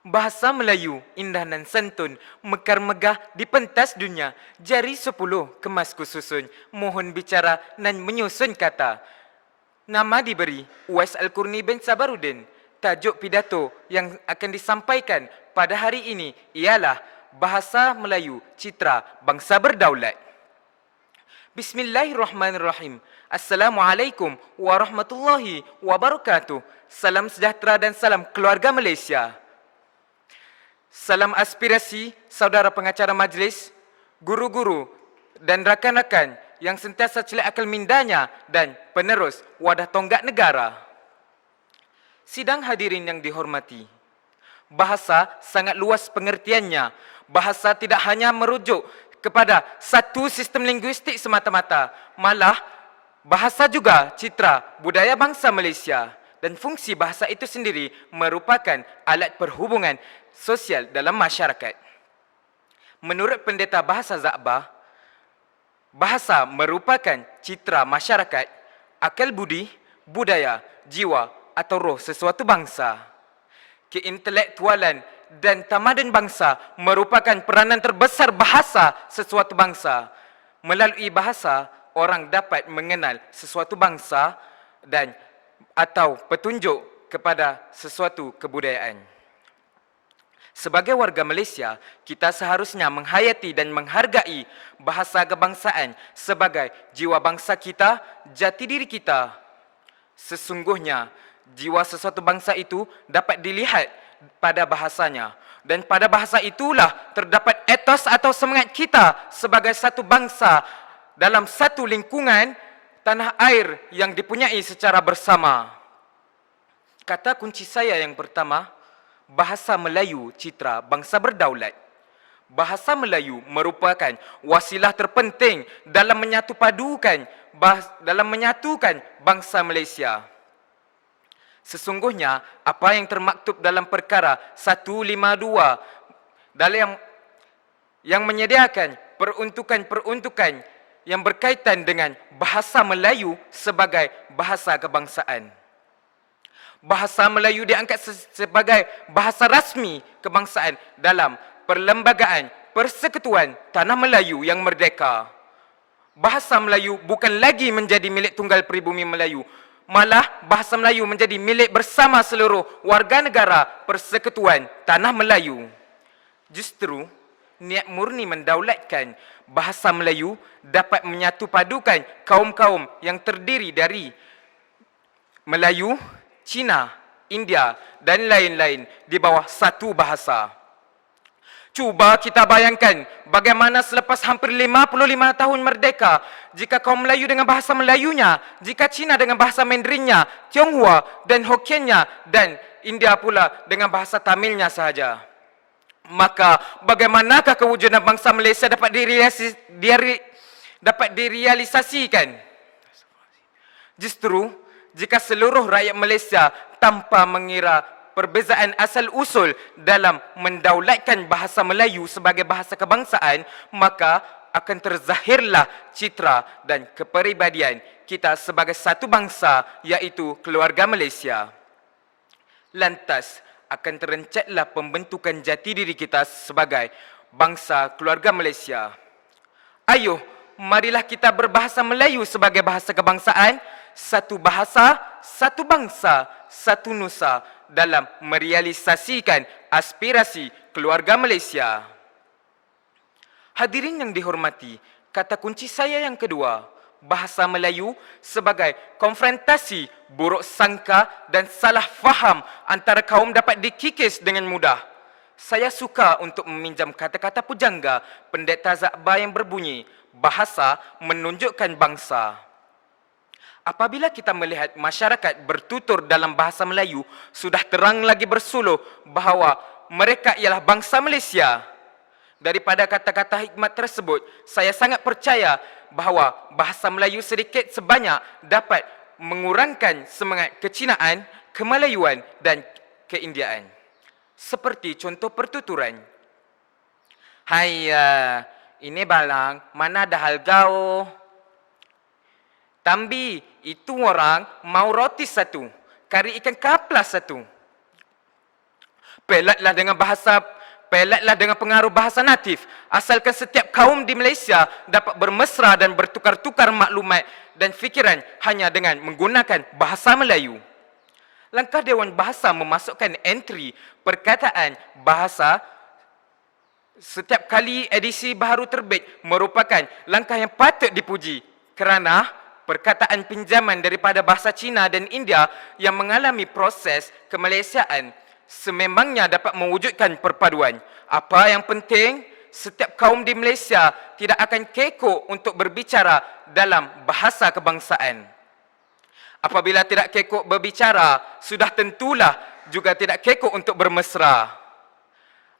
Bahasa Melayu indah dan santun, mekar megah di pentas dunia. Jari 10 kemasku susun, mohon bicara dan menyusun kata. Nama diberi Uwais Al-Qurni bin Sabarudin. Tajuk pidato yang akan disampaikan pada hari ini ialah Bahasa Melayu Citra Bangsa Berdaulat. Bismillahirrahmanirrahim. Assalamualaikum warahmatullahi wabarakatuh. Salam sejahtera dan salam keluarga Malaysia. Salam aspirasi saudara pengacara majlis, guru-guru dan rakan-rakan yang sentiasa celik akal mindanya dan penerus wadah tonggak negara. Sidang hadirin yang dihormati, bahasa sangat luas pengertiannya. Bahasa tidak hanya merujuk kepada satu sistem linguistik semata-mata, malah bahasa juga citra budaya bangsa Malaysia. Dan fungsi bahasa itu sendiri merupakan alat perhubungan sosial dalam masyarakat. Menurut Pendeta Bahasa Zakbah, bahasa merupakan citra masyarakat, akal budi, budaya, jiwa atau roh sesuatu bangsa. Keintelektualan dan tamadun bangsa merupakan peranan terbesar bahasa sesuatu bangsa. Melalui bahasa, orang dapat mengenal sesuatu bangsa dan atau petunjuk kepada sesuatu kebudayaan. Sebagai warga Malaysia, kita seharusnya menghayati dan menghargai bahasa kebangsaan sebagai jiwa bangsa kita, jati diri kita. Sesungguhnya, jiwa sesuatu bangsa itu dapat dilihat pada bahasanya. Dan pada bahasa itulah terdapat etos atau semangat kita sebagai satu bangsa dalam satu lingkungan tanah air yang dipunyai secara bersama. Kata kunci saya yang pertama, Bahasa Melayu Citra Bangsa Berdaulat. Bahasa Melayu merupakan wasilah terpenting dalam menyatupadukan bangsa Malaysia. Sesungguhnya apa yang termaktub dalam perkara 152 yang menyediakan peruntukan-peruntukan yang berkaitan dengan bahasa Melayu sebagai bahasa kebangsaan. Bahasa Melayu diangkat sebagai bahasa rasmi kebangsaan dalam Perlembagaan Persekutuan Tanah Melayu yang merdeka. Bahasa Melayu bukan lagi menjadi milik tunggal pribumi Melayu, malah bahasa Melayu menjadi milik bersama seluruh warga negara Persekutuan Tanah Melayu. Justru, niat murni mendaulatkan bahasa Melayu dapat menyatupadukan kaum-kaum yang terdiri dari Melayu, Cina, India dan lain-lain di bawah satu bahasa. Cuba kita bayangkan bagaimana selepas hampir 55 tahun merdeka, jika kaum Melayu dengan bahasa Melayunya, jika Cina dengan bahasa Mandarinnya, Tionghoa dan Hokkiennya, dan India pula dengan bahasa Tamilnya sahaja. Maka bagaimanakah kewujudan bangsa Malaysia dapat direalisasikan? Justru, jika seluruh rakyat Malaysia tanpa mengira perbezaan asal-usul dalam mendaulatkan bahasa Melayu sebagai bahasa kebangsaan, maka akan terzahirlah citra dan kepribadian kita sebagai satu bangsa, iaitu keluarga Malaysia. Lantas, akan terencatlah pembentukan jati diri kita sebagai bangsa keluarga Malaysia. Ayuh, marilah kita berbahasa Melayu sebagai bahasa kebangsaan, satu bahasa, satu bangsa, satu nusa dalam merealisasikan aspirasi keluarga Malaysia. Hadirin yang dihormati, kata kunci saya yang kedua, bahasa Melayu sebagai konfrontasi buruk sangka dan salah faham antara kaum dapat dikikis dengan mudah. Saya suka untuk meminjam kata-kata pujangga Pendeta Zakbah yang berbunyi, bahasa menunjukkan bangsa. Apabila kita melihat masyarakat bertutur dalam bahasa Melayu, sudah terang lagi bersuluh bahawa mereka ialah bangsa Malaysia. Daripada kata-kata hikmat tersebut, saya sangat percaya bahawa bahasa Melayu sedikit sebanyak dapat mengurangkan semangat kecinaan, kemelayuan dan keindiaan. Seperti contoh pertuturan. Hai, ini balang, mana ada hal kau? Tambi, itu orang mau roti satu, kari ikan kaplas satu. pelatlah dengan bahasa, pelatlah dengan pengaruh bahasa natif. Asalkan setiap kaum di Malaysia dapat bermesra dan bertukar-tukar maklumat dan fikiran hanya dengan menggunakan bahasa Melayu. Langkah Dewan Bahasa memasukkan entry perkataan bahasa setiap kali edisi baru terbit merupakan langkah yang patut dipuji kerana perkataan pinjaman daripada bahasa Cina dan India yang mengalami proses kemalaysiaan sememangnya dapat mewujudkan perpaduan. Apa yang penting, setiap kaum di Malaysia tidak akan kekok untuk berbicara dalam bahasa kebangsaan. Apabila tidak kekok berbicara, sudah tentulah juga tidak kekok untuk bermesra.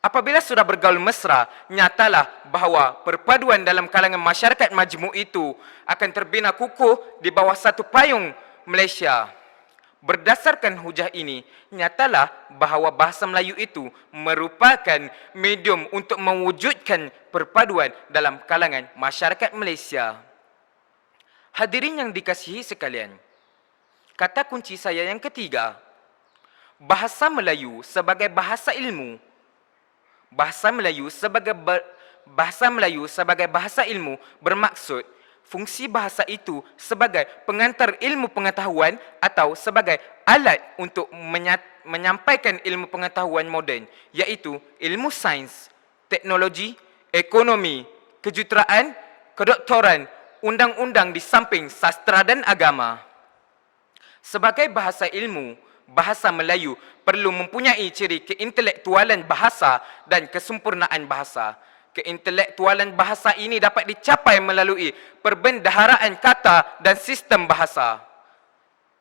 Apabila sudah bergaul mesra, nyatalah bahawa perpaduan dalam kalangan masyarakat majmuk itu akan terbina kukuh di bawah satu payung Malaysia. Berdasarkan hujah ini, nyatalah bahawa bahasa Melayu itu merupakan medium untuk mewujudkan perpaduan dalam kalangan masyarakat Malaysia. Hadirin yang dikasihi sekalian, kata kunci saya yang ketiga, bahasa Melayu sebagai bahasa ilmu. Bahasa Melayu sebagai bahasa ilmu bermaksud fungsi bahasa itu sebagai pengantar ilmu pengetahuan atau sebagai alat untuk menyampaikan ilmu pengetahuan moden, iaitu ilmu sains, teknologi, ekonomi, kejuruteraan, kedoktoran, undang-undang di samping sastra dan agama. Sebagai bahasa ilmu, bahasa Melayu perlu mempunyai ciri keintelektualan bahasa dan kesempurnaan bahasa. Keintelektualan bahasa ini dapat dicapai melalui perbendaharaan kata dan sistem bahasa.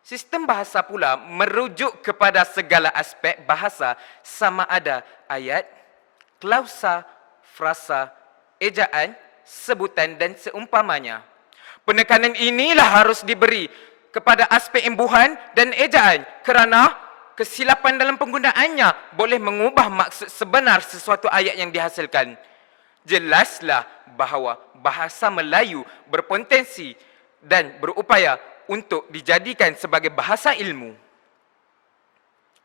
Sistem bahasa pula merujuk kepada segala aspek bahasa sama ada ayat, klausa, frasa, ejaan, sebutan dan seumpamanya. Penekanan inilah harus diberi kepada aspek imbuhan dan ejaan kerana kesilapan dalam penggunaannya boleh mengubah maksud sebenar sesuatu ayat yang dihasilkan. Jelaslah bahawa bahasa Melayu berpotensi dan berupaya untuk dijadikan sebagai bahasa ilmu.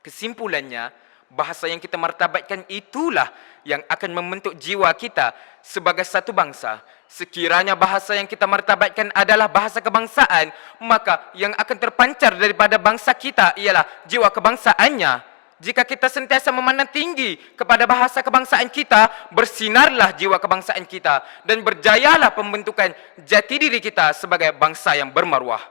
Kesimpulannya, bahasa yang kita martabatkan itulah yang akan membentuk jiwa kita sebagai satu bangsa. Sekiranya bahasa yang kita martabatkan adalah bahasa kebangsaan, maka yang akan terpancar daripada bangsa kita ialah jiwa kebangsaannya. Jika kita sentiasa memandang tinggi kepada bahasa kebangsaan kita, bersinarlah jiwa kebangsaan kita dan berjayalah pembentukan jati diri kita sebagai bangsa yang bermaruah.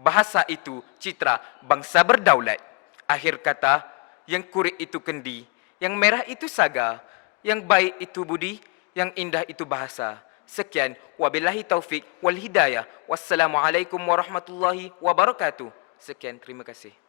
Bahasa itu citra bangsa berdaulat. Akhir kata, yang kurik itu kendi, yang merah itu saga, yang baik itu budi, yang indah itu bahasa. Sekian, wabillahi taufik wal hidayah. Wassalamualaikum warahmatullahi wabarakatuh. Sekian, terima kasih.